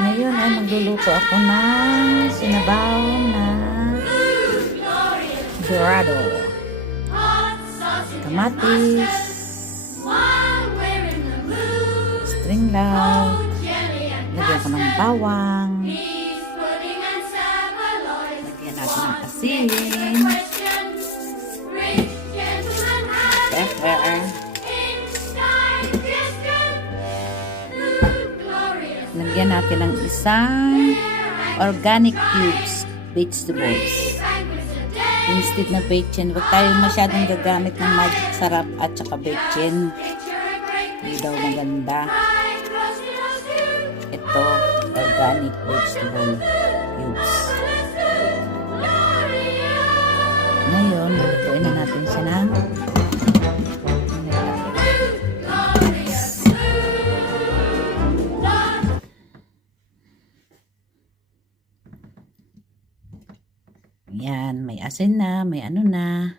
Ngayon ay magluluto ako ng sinabaw na dorado. Kamatis, string love, lagyan ko ng bawang, lagyan natin ng asin, pepper, lagyan natin ng isang organic cubes vegetables instead na bechin. Huwag tayo masyadong gagamit ng magic sarap at saka bechin, hindi daw maganda. Ito, organic vegetable cubes. Ngayon, lutuin na natin siya ng yan, may asin na, may ano na.